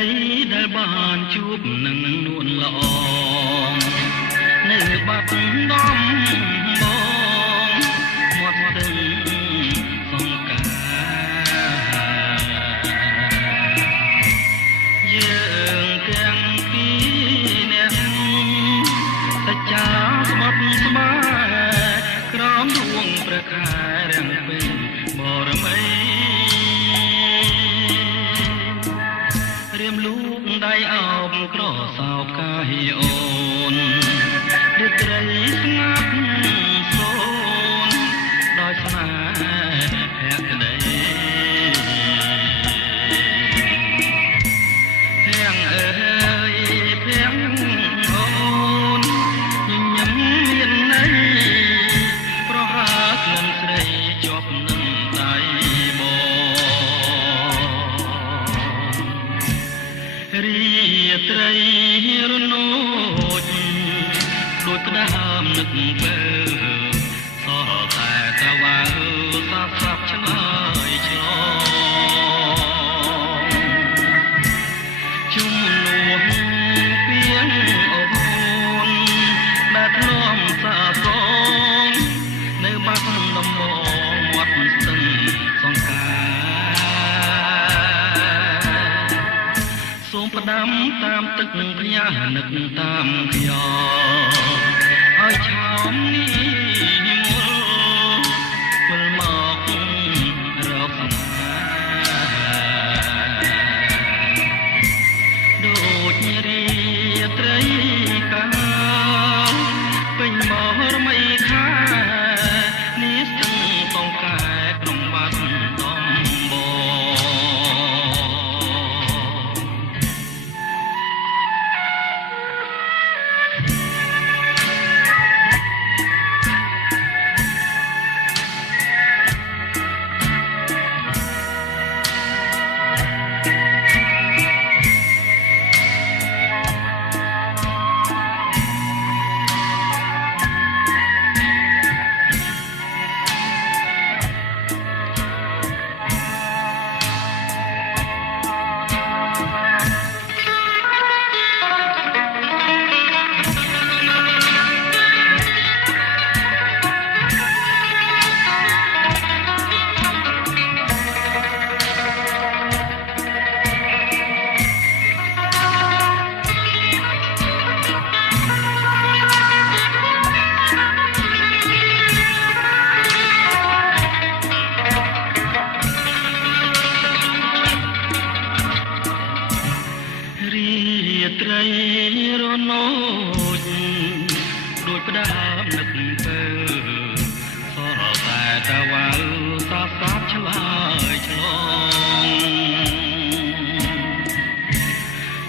ត្រីដែលបានជួបនឹងនួនល្អនៅបាត់ដំបងមាត់ស្ទឹងសង្កាយើងទាំងពីរនាក់តែចាស្បត់ស្បែកក្រោមដួងព្រះខែរាំងពេញបរមីរៀមលូកដៃអោបក្រសោបកាយអូនរាត្រីស្ងាត់សូនដោយស្នេហ៍ភក្តីភាំងអើយភាំងអូនញញឹមមានន័យប្រហាក្លិនស្រីជាប់នឹងដៃរីត្រីរនោចដូចក្តាមនឹកបើសតែតវ៉ាសាស្រាប់ឆ្លើយឆ្លងជុំនួនពីងអូនដែលធ្លាប់សាសងនៅបាត់ដំបងមាត់ស្ទឹងសង្កាសូមផ្ដាំតាមទឹកផ្ញើនឹកតាមខ្យល់ឲ្យឆោមនេះមុលមករកស្នេហ៍ដូចរាត្រីកាលពេញមករមីខានេះស្ទឹងសង្កែក្នុងបាត់ដំបងត្រីរនោចដូចផ្ដាប់នឹកទៅសរតែតវ៉ាសាស្រាប់ឆ្លើយឆ្លង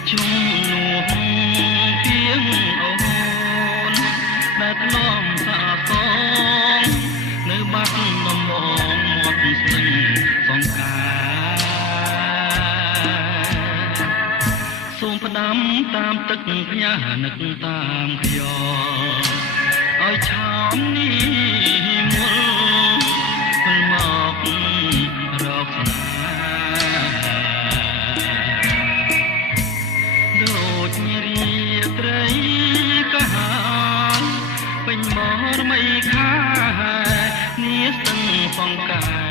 ជុំនួនពីងអូនដែលធ្លាប់សាសងនៅបាត់ដំបងមាត់ស្ទឹងសង្កាសូមផ្ដាំតាមទឹកផ្ញើនឹកតាមខ្យល់ឲ្យឆោមនេះមុលមករកស្នេហ៍ដូចរាត្រីកាលពេញមករមីខានេះស្ទឹងសង្កែ